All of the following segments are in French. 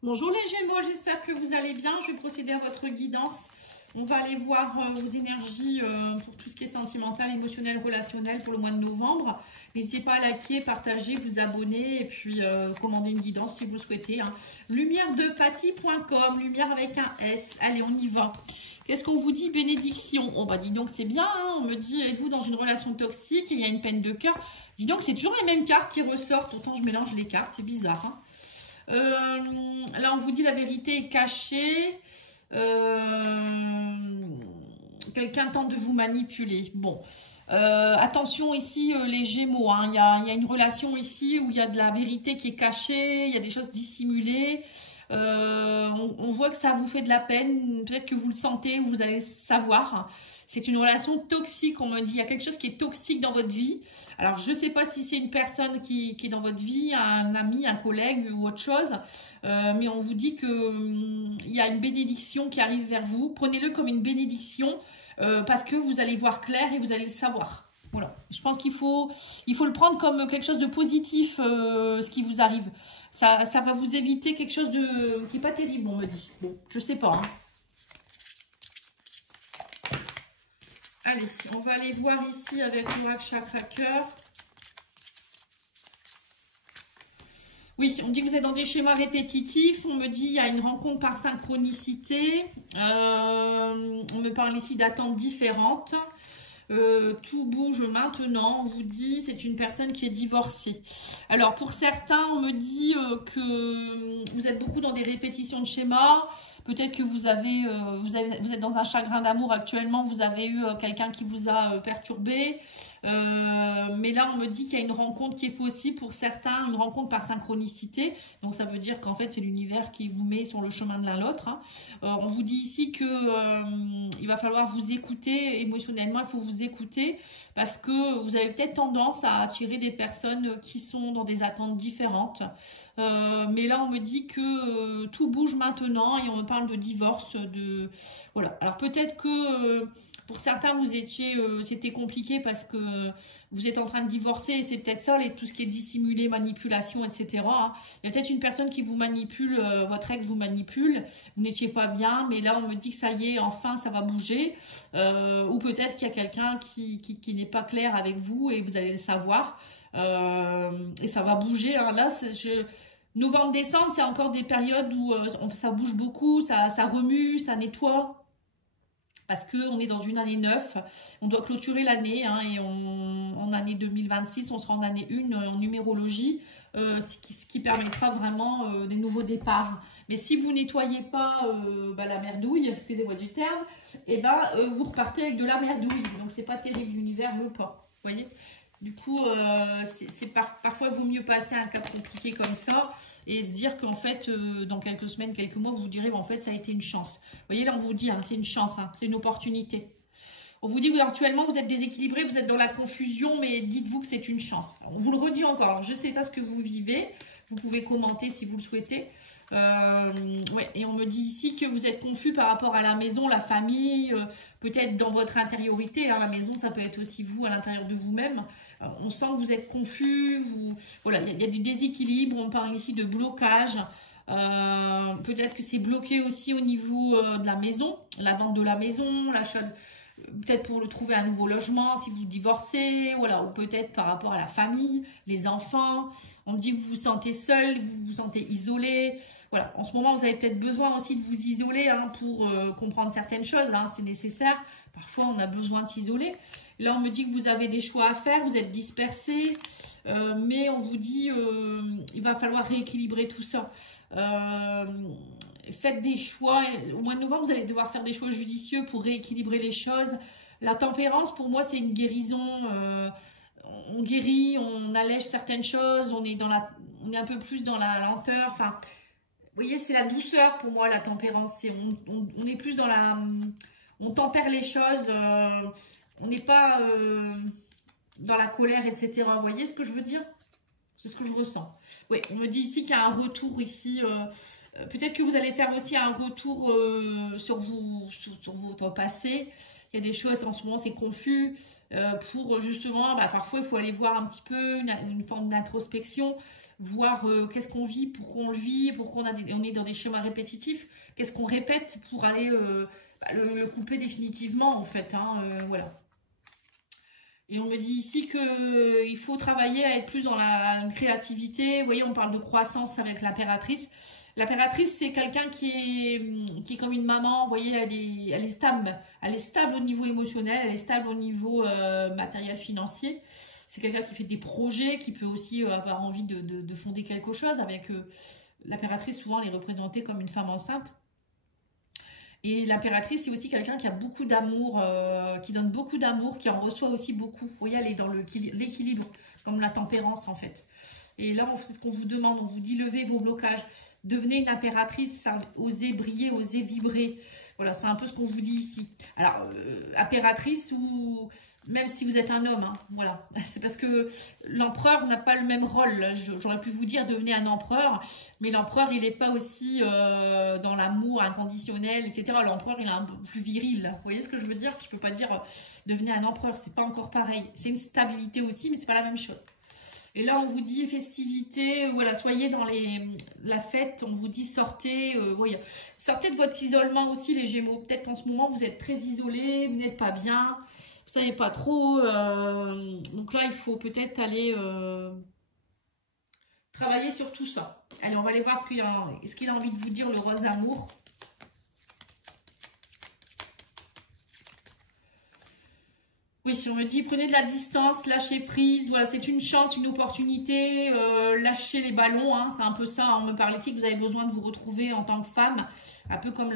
Bonjour les Gémeaux, j'espère que vous allez bien. Je vais procéder à votre guidance. On va aller voir vos énergies pour tout ce qui est sentimental, émotionnel, relationnel pour le mois de novembre. N'hésitez pas à liker, partager, vous abonner et puis commander une guidance si vous le souhaitez. Hein. Lumièredepathy.com, lumière avec un S. Allez, on y va. Qu'est-ce qu'on vous dit? Bénédiction. Oh bah dis donc, c'est bien. Hein. On me dit, êtes-vous dans une relation toxique? Il y a une peine de cœur. Dis donc, c'est toujours les mêmes cartes qui ressortent. Pourtant, je mélange les cartes. C'est bizarre. Hein. Là, on vous dit la vérité est cachée. Quelqu'un tente de vous manipuler. Bon, attention ici, les Gémeaux. Hein, il y a une relation ici où il y a de la vérité qui est cachée, il y a des choses dissimulées. On voit que ça vous fait de la peine. Peut-être que vous le sentez ou vous allez le savoir. C'est une relation toxique, on me dit. Il y a quelque chose qui est toxique dans votre vie. Alors, je ne sais pas si c'est une personne qui est dans votre vie, un ami, un collègue ou autre chose. Mais on vous dit qu'il y a une bénédiction qui arrive vers vous. Prenez-le comme une bénédiction parce que vous allez voir clair et vous allez le savoir. Voilà. Je pense qu'il faut le prendre comme quelque chose de positif, ce qui vous arrive. Ça va vous éviter quelque chose qui n'est pas terrible, on me dit. Bon, je sais pas. Hein. Allez, on va aller voir ici avec l'oracle chakra cœur. Oui, on me dit que vous êtes dans des schémas répétitifs. On me dit qu'il y a une rencontre par synchronicité. On me parle ici d'attentes différentes. Tout bouge maintenant, on vous dit c'est une personne qui est divorcée. Alors pour certains, on me dit que vous êtes beaucoup dans des répétitions de schémas. Peut-être que vous êtes dans un chagrin d'amour actuellement, vous avez eu quelqu'un qui vous a perturbé. Mais là, on me dit qu'il y a une rencontre qui est possible pour certains, une rencontre par synchronicité. Donc ça veut dire qu'en fait, c'est l'univers qui vous met sur le chemin de l'un l'autre. Hein. On vous dit ici que il va falloir vous écouter émotionnellement, il faut vous écouter parce que vous avez peut-être tendance à attirer des personnes qui sont dans des attentes différentes. Mais là, on me dit que tout bouge maintenant et on me parle de divorce. Voilà. Alors peut-être que pour certains, c'était compliqué parce que vous êtes en train de divorcer et c'est peut-être ça, tout ce qui est dissimulé, manipulation, etc. Hein. Il y a peut-être une personne qui vous manipule, votre ex vous manipule, vous n'étiez pas bien, mais là, on me dit que ça y est, enfin, ça va bouger. Ou peut-être qu'il y a quelqu'un qui n'est pas clair avec vous et vous allez le savoir. Et ça va bouger. Hein. Là, novembre-décembre, c'est encore des périodes où ça bouge beaucoup, ça remue, ça nettoie. Parce qu'on est dans une année 9, on doit clôturer l'année, hein, et en année 2026, on sera en année 1 en numérologie, ce qui permettra vraiment des nouveaux départs. Mais si vous nettoyez pas la merdouille, excusez-moi du terme, et vous repartez avec de la merdouille. Donc c'est pas terrible, l'univers veut pas. Vous voyez ? Du coup, parfois, il vaut mieux passer un cap compliqué comme ça et se dire qu'en fait, dans quelques semaines, quelques mois, vous vous direz, en fait, ça a été une chance. Vous voyez, là, on vous dit, hein, c'est une chance, hein, c'est une opportunité. On vous dit que actuellement, vous êtes déséquilibré, vous êtes dans la confusion, mais dites-vous que c'est une chance. On vous le redit encore. Alors, je ne sais pas ce que vous vivez. Vous pouvez commenter si vous le souhaitez. Ouais, et on me dit ici que vous êtes confus par rapport à la maison, la famille, peut-être dans votre intériorité. Hein, la maison, ça peut être aussi vous à l'intérieur de vous-même. On sent que vous êtes confus. Voilà, il y a du déséquilibre. On parle ici de blocage. Peut-être que c'est bloqué aussi au niveau de la maison, la vente de la maison, l'achat peut-être pour le trouver un nouveau logement si vous divorcez, voilà, ou peut-être par rapport à la famille, les enfants. On me dit que vous vous sentez seul, vous vous sentez isolé. Voilà, en ce moment, vous avez peut-être besoin aussi de vous isoler, hein, pour comprendre certaines choses, hein, c'est nécessaire. Parfois, on a besoin de s'isoler. Là, on me dit que vous avez des choix à faire, vous êtes dispersés, mais on vous dit il va falloir rééquilibrer tout ça. Faites des choix. Au mois de novembre, vous allez devoir faire des choix judicieux pour rééquilibrer les choses. La tempérance, pour moi, c'est une guérison. On guérit, on allège certaines choses, on est un peu plus dans la lenteur. Enfin, vous voyez, c'est la douceur pour moi, la tempérance. On est plus dans on tempère les choses. On n'est pas dans la colère, etc. Vous voyez ce que je veux dire ? C'est ce que je ressens. Oui, on me dit ici qu'il y a un retour ici. Peut-être que vous allez faire aussi un retour sur votre passé. Il y a des choses, en ce moment, c'est confus. Pour justement, parfois, il faut aller voir un petit peu une forme d'introspection, voir qu'est-ce qu'on vit, pourquoi on le vit, pourquoi on est dans des schémas répétitifs, qu'est-ce qu'on répète pour aller le couper définitivement, en fait. Hein, voilà. Et on me dit ici qu'il faut travailler à être plus dans la créativité. Vous voyez, on parle de croissance avec l'impératrice. L'impératrice, c'est quelqu'un qui est comme une maman. Vous voyez, elle est stable. Elle est stable au niveau émotionnel, elle est stable au niveau matériel, financier. C'est quelqu'un qui fait des projets, qui peut aussi avoir envie de fonder quelque chose. Avec l'impératrice, souvent, elle est représentée comme une femme enceinte. Et l'impératrice, c'est aussi quelqu'un qui a beaucoup d'amour, qui donne beaucoup d'amour, qui en reçoit aussi beaucoup. Vous voyez, elle est dans l'équilibre, comme la tempérance en fait. Et là, c'est ce qu'on vous demande, on vous dit levez vos blocages. Devenez une impératrice, osez briller, osez vibrer. Voilà, c'est un peu ce qu'on vous dit ici. Alors, impératrice ou même si vous êtes un homme, hein, voilà. C'est parce que l'empereur n'a pas le même rôle. J'aurais pu vous dire devenez un empereur, mais l'empereur, il n'est pas aussi dans l'amour inconditionnel, etc. L'empereur, il est un peu plus viril. Vous voyez ce que je veux dire? Je ne peux pas dire devenez un empereur, c'est pas encore pareil. C'est une stabilité aussi, mais c'est pas la même chose. Et là, on vous dit festivité, voilà, soyez dans la fête, on vous dit sortez, voyez, sortez de votre isolement aussi, les Gémeaux. Peut-être qu'en ce moment, vous êtes très isolés, vous n'êtes pas bien, vous savez pas trop. Donc là, il faut peut-être aller travailler sur tout ça. Allez, on va aller voir ce qu'il a envie de vous dire, le rose amour. Oui, si on me dit prenez de la distance, lâchez prise, voilà, c'est une chance, une opportunité, lâchez les ballons, hein, c'est un peu ça, on me parle ici que vous avez besoin de vous retrouver en tant que femme, un peu comme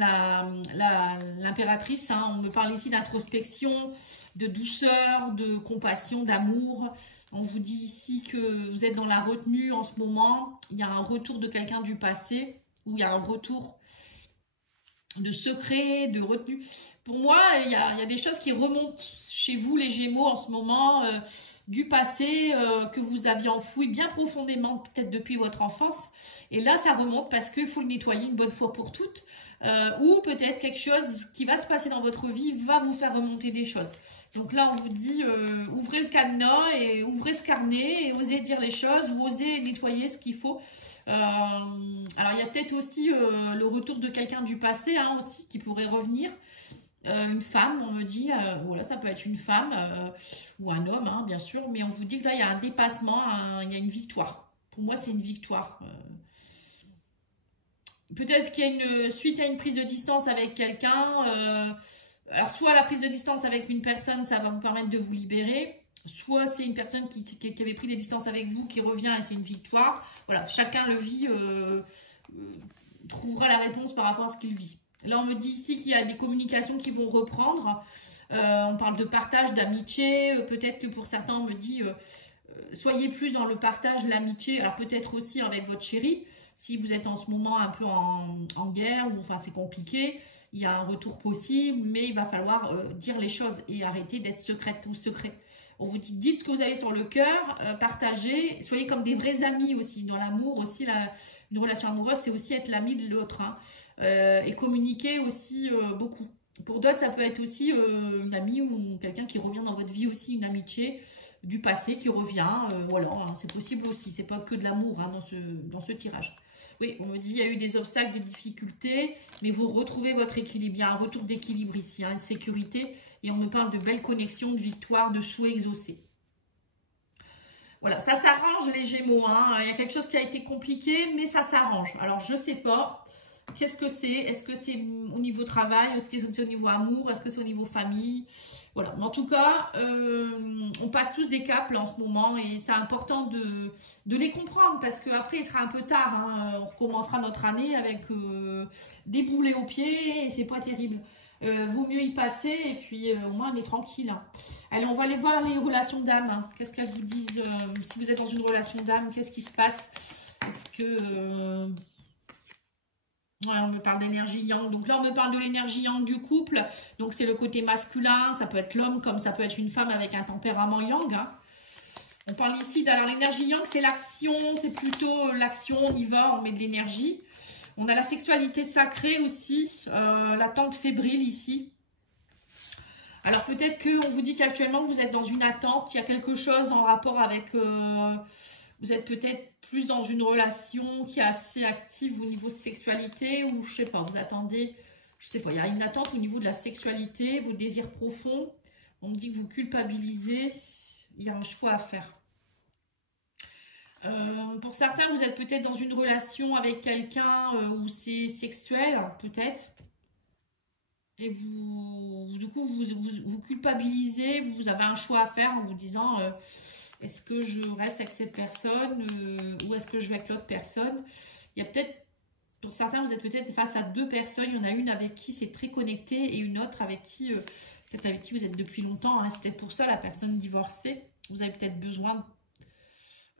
l'impératrice, hein, on me parle ici d'introspection, de douceur, de compassion, d'amour. On vous dit ici que vous êtes dans la retenue en ce moment, il y a un retour de quelqu'un du passé, ou il y a un retour de secret, de retenue. Pour moi, il y a des choses qui remontent chez vous, les Gémeaux, en ce moment, du passé que vous aviez enfoui bien profondément, peut-être depuis votre enfance. Et là, ça remonte parce qu'il faut le nettoyer une bonne fois pour toutes. Ou peut-être quelque chose qui va se passer dans votre vie va vous faire remonter des choses. Donc là, on vous dit, ouvrez le cadenas et ouvrez ce carnet et osez dire les choses ou osez nettoyer ce qu'il faut. Alors, il y a peut-être aussi le retour de quelqu'un du passé hein, aussi qui pourrait revenir. Une femme, on me dit, voilà, ça peut être une femme ou un homme, hein, bien sûr, mais on vous dit que là, il y a un dépassement, il y a une victoire. Pour moi, c'est une victoire. Peut-être qu'il y a suite à une prise de distance avec quelqu'un, alors soit la prise de distance avec une personne, ça va vous permettre de vous libérer, soit c'est une personne qui avait pris des distances avec vous, qui revient et c'est une victoire. Voilà, chacun le vit, trouvera la réponse par rapport à ce qu'il vit. Là, on me dit ici qu'il y a des communications qui vont reprendre. On parle de partage, d'amitié. Peut-être que pour certains, on me dit soyez plus dans le partage, l'amitié. Alors peut-être aussi avec votre chéri. Si vous êtes en ce moment un peu en guerre, ou enfin c'est compliqué, il y a un retour possible, mais il va falloir dire les choses et arrêter d'être secrète ou secret. On vous dit, dites ce que vous avez sur le cœur, partagez, soyez comme des vrais amis aussi. Dans l'amour aussi, une relation amoureuse, c'est aussi être l'ami de l'autre. Hein. Et communiquer aussi beaucoup. Pour d'autres, ça peut être aussi une amie ou quelqu'un qui revient dans votre vie aussi, une amitié du passé qui revient. Voilà, hein, c'est possible aussi. C'est pas que de l'amour hein, dans ce tirage. Oui, on me dit il y a eu des obstacles, des difficultés, mais vous retrouvez votre équilibre. Il y a un retour d'équilibre ici, hein, de sécurité. Et on me parle de belles connexions, de victoires, de souhaits exaucés. Voilà, ça s'arrange les Gémeaux. Hein. Il y a quelque chose qui a été compliqué, mais ça s'arrange. Alors, je sais pas. Qu'est-ce que c'est? Est-ce que c'est au niveau travail? Est-ce que c'est au niveau amour? Est-ce que c'est au niveau famille? Voilà. Mais en tout cas, on passe tous des caps là en ce moment et c'est important de les comprendre parce qu'après, il sera un peu tard. Hein. On recommencera notre année avec des boulets aux pieds et c'est pas terrible. Vaut mieux y passer et puis au moins on est tranquille. Hein. Allez, on va aller voir les relations d'âme. Hein. Qu'est-ce qu'elles vous disent si vous êtes dans une relation d'âme? Qu'est-ce qui se passe? Est-ce que... Ouais, on me parle d'énergie yang. Donc là, on me parle de l'énergie yang du couple. Donc c'est le côté masculin. Ça peut être l'homme comme ça peut être une femme avec un tempérament yang. Hein. On parle ici, alors l'énergie yang, c'est l'action, c'est plutôt l'action, on y va, on met de l'énergie. On a la sexualité sacrée aussi, l'attente fébrile ici. Alors peut-être qu'on vous dit qu'actuellement vous êtes dans une attente, qu'il y a quelque chose en rapport avec... vous êtes peut-être plus dans une relation qui est assez active au niveau sexualité, ou je sais pas, vous attendez, je sais pas, il y a une attente au niveau de la sexualité, vos désirs profonds. On me dit que vous culpabilisez, il y a un choix à faire. Pour certains, vous êtes peut-être dans une relation avec quelqu'un où c'est sexuel, peut-être. Et du coup, vous culpabilisez, vous avez un choix à faire en vous disant est-ce que je reste avec cette personne ou est-ce que je vais avec l'autre personne. Il y a peut-être, pour certains, vous êtes peut-être face à deux personnes. Il y en a une avec qui c'est très connecté et une autre avec qui, peut-être avec qui vous êtes depuis longtemps. Hein. C'est peut-être pour ça la personne divorcée. Vous avez peut-être besoin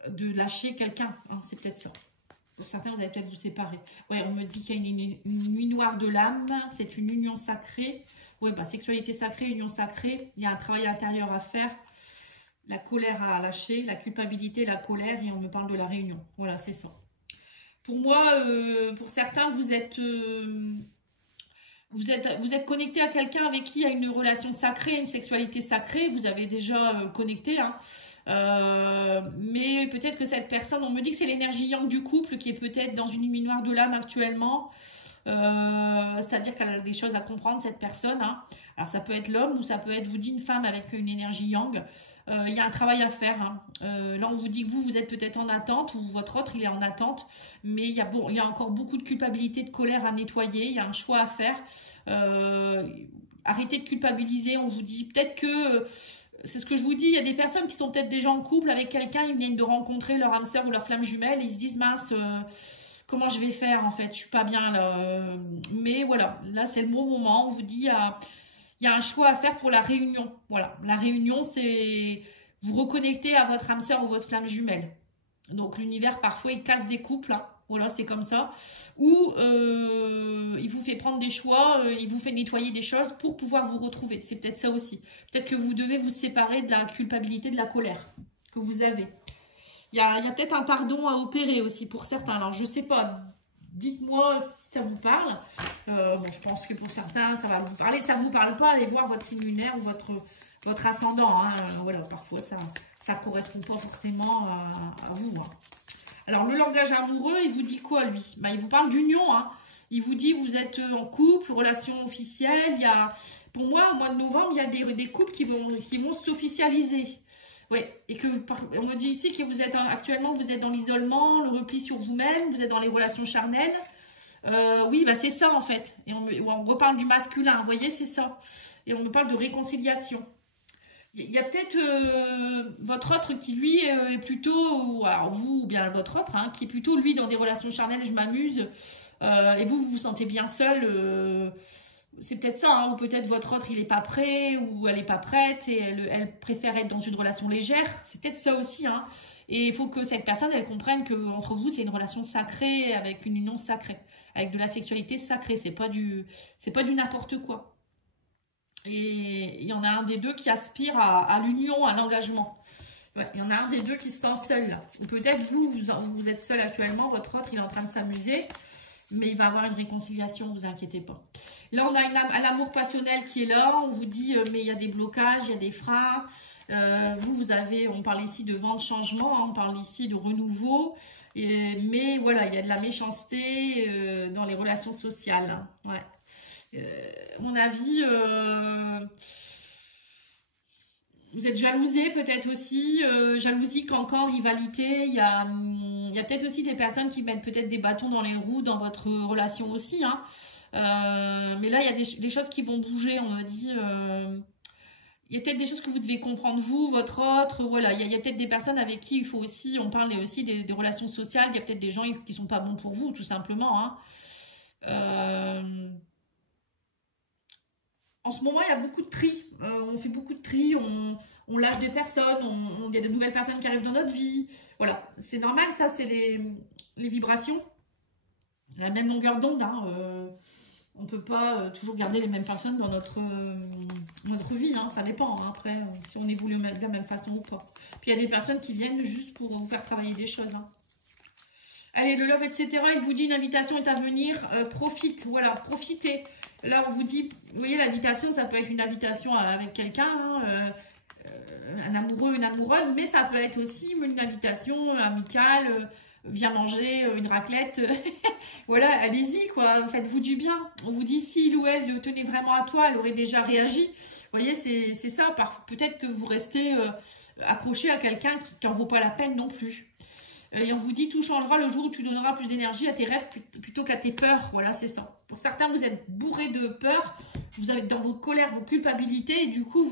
de lâcher quelqu'un. Hein. C'est peut-être ça. Pour certains, vous allez peut-être vous séparer. Ouais, on me dit qu'il y a une nuit noire de l'âme. C'est une union sacrée. Ouais, bah, sexualité sacrée, union sacrée. Il y a un travail intérieur à faire. La colère à lâcher, la culpabilité, la colère. Et on me parle de la réunion. Voilà, c'est ça. Pour moi, pour certains, vous êtes connecté à quelqu'un avec qui il y a une relation sacrée, une sexualité sacrée. Vous avez déjà connecté, hein. Mais peut-être que cette personne, on me dit que c'est l'énergie yang du couple qui est peut-être dans une nuit noire de l'âme actuellement. C'est-à-dire qu'elle a des choses à comprendre, cette personne. Hein. Alors ça peut être l'homme ou ça peut être, vous dit, une femme avec une énergie yang. Il y a un travail à faire. Hein. Là, on vous dit que vous êtes peut-être en attente ou votre autre, il est en attente. Mais il y a encore beaucoup de culpabilité, de colère à nettoyer. Il y a un choix à faire. Arrêtez de culpabiliser, on vous dit. Peut-être que... c'est ce que je vous dis, il y a des personnes qui sont peut-être déjà en couple avec quelqu'un, ils viennent de rencontrer leur âme sœur ou leur flamme jumelle, et ils se disent mince, comment je vais faire en fait, je suis pas bien là. Mais voilà, là c'est le bon moment, on vous dit, il y a un choix à faire pour la réunion. Voilà, la réunion c'est vous reconnecter à votre âme sœur ou votre flamme jumelle. Donc l'univers parfois il casse des couples, hein. Voilà, c'est comme ça. Ou il vous fait prendre des choix, il vous fait nettoyer des choses pour pouvoir vous retrouver. C'est peut-être ça aussi. Peut-être que vous devez vous séparer de la culpabilité, de la colère que vous avez. Il y a peut-être un pardon à opérer aussi pour certains. Alors, je ne sais pas. Dites-moi si ça vous parle. Bon, je pense que pour certains, ça va vous parler. Ça ne vous parle pas, allez voir votre signe lunaire ou votre ascendant. Hein. Voilà, parfois, ça ne correspond pas forcément à vous. Hein. Alors, le langage amoureux, il vous dit quoi, lui? Bah, il vous parle d'union. Hein. Il vous dit, vous êtes en couple, relation officielle. Pour moi, au mois de novembre, il y a des couples qui vont s'officialiser. Oui, et on me dit ici que actuellement, vous êtes dans l'isolement, le repli sur vous-même, vous êtes dans les relations charnelles. Oui, bah, c'est ça, en fait. Et on reparle du masculin, vous voyez, c'est ça. Et on me parle de réconciliation. Il y a peut-être votre autre qui, lui, est plutôt, alors vous ou bien votre autre, hein, qui est plutôt, lui, dans des relations charnelles, je m'amuse, et vous vous sentez bien seul, c'est peut-être ça, hein, ou peut-être votre autre, il n'est pas prêt, ou elle n'est pas prête, et elle préfère être dans une relation légère, c'est peut-être ça aussi, hein, et il faut que cette personne, elle comprenne qu'entre vous, c'est une relation sacrée, avec une union sacrée, avec de la sexualité sacrée, c'est pas du n'importe quoi. Et il y en a un des deux qui aspire à l'union, à l'engagement. Ouais, il y en a un des deux qui se sent seul. Là. Ou peut-être vous êtes seul actuellement, votre autre il est en train de s'amuser, mais il va avoir une réconciliation, ne vous inquiétez pas. Là, on a l'amour passionnel qui est là, on vous dit, mais il y a des blocages, il y a des freins. On parle ici de vent de changement, hein, on parle ici de renouveau, mais voilà, il y a de la méchanceté dans les relations sociales. Hein, ouais. À mon avis, vous êtes jalousé peut-être aussi, jalousie qu'encore, rivalité, il y a peut-être aussi des personnes qui mettent peut-être des bâtons dans les roues dans votre relation aussi, hein. Mais là, il y a des choses qui vont bouger, on m'a dit, il y a peut-être des choses que vous devez comprendre vous, votre autre, voilà, il y a peut-être des personnes avec qui il faut aussi, on parle aussi des relations sociales, il y a peut-être des gens qui ne sont pas bons pour vous, tout simplement, hein. En ce moment, il y a beaucoup de tri. On fait beaucoup de tri, on lâche des personnes, il y a de nouvelles personnes qui arrivent dans notre vie. Voilà, c'est normal, ça, c'est les vibrations. La même longueur d'onde. Hein, On ne peut pas toujours garder les mêmes personnes dans notre vie, hein, ça dépend. Hein, après, si on évolue de la même façon ou pas. Puis il y a des personnes qui viennent juste pour vous faire travailler des choses. Hein. Allez, le love, etc. Il vous dit une invitation est à venir. Profite, voilà, profitez. Là, on vous dit, vous voyez, l'invitation, ça peut être une invitation avec quelqu'un, hein, un amoureux, une amoureuse, mais ça peut être aussi une invitation amicale. Viens manger une raclette, voilà, allez-y, quoi, faites-vous du bien. On vous dit, si il ou elle le tenait vraiment à toi, elle aurait déjà réagi. Vous voyez, c'est ça, peut-être vous restez accroché à quelqu'un qui n'en vaut pas la peine non plus. Et on vous dit, tout changera le jour où tu donneras plus d'énergie à tes rêves plutôt qu'à tes peurs. Voilà, c'est ça. Pour certains, vous êtes bourrés de peur, vous avez dans vos colères, vos culpabilités, et du coup,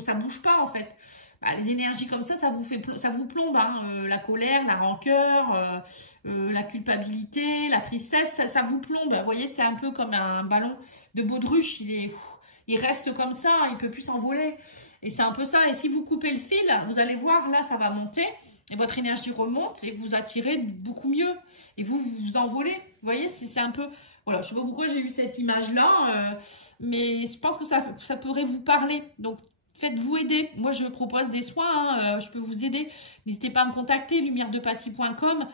ça ne bouge pas, en fait. Bah, les énergies comme ça vous plombe. Hein. La colère, la rancœur, la culpabilité, la tristesse, ça vous plombe. Vous voyez, c'est un peu comme un ballon de baudruche. Il reste comme ça, il ne peut plus s'envoler. Et c'est un peu ça. Et si vous coupez le fil, vous allez voir, là, ça va monter. Et votre énergie remonte et vous attirez beaucoup mieux. Et vous vous envolez. Vous voyez, c'est un peu... Voilà, je ne sais pas pourquoi j'ai eu cette image-là. Mais je pense que ça pourrait vous parler. Donc, faites-vous aider. Moi, je propose des soins. Hein, je peux vous aider. N'hésitez pas à me contacter, lumièredepaty.com.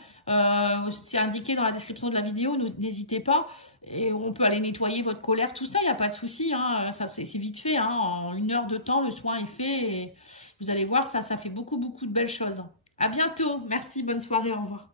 C'est indiqué dans la description de la vidéo. N'hésitez pas. Et on peut aller nettoyer votre colère, tout ça. Il n'y a pas de souci. Hein, ça, c'est vite fait. Hein, en 1 heure de temps, le soin est fait. Et vous allez voir, ça fait beaucoup, beaucoup de belles choses. À bientôt. Merci. Bonne soirée. Au revoir.